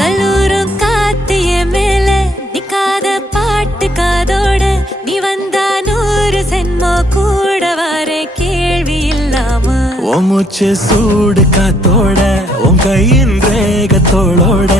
கல்லூரும் காத்திய மேல நிக்காத பாட்டு காதோட நீ வந்தா 100 சென்மோ கூட வர கேள்வி இல்லாம மூச்சு சூடு காத்தோட உன் கையின் ரேகத்தோளோட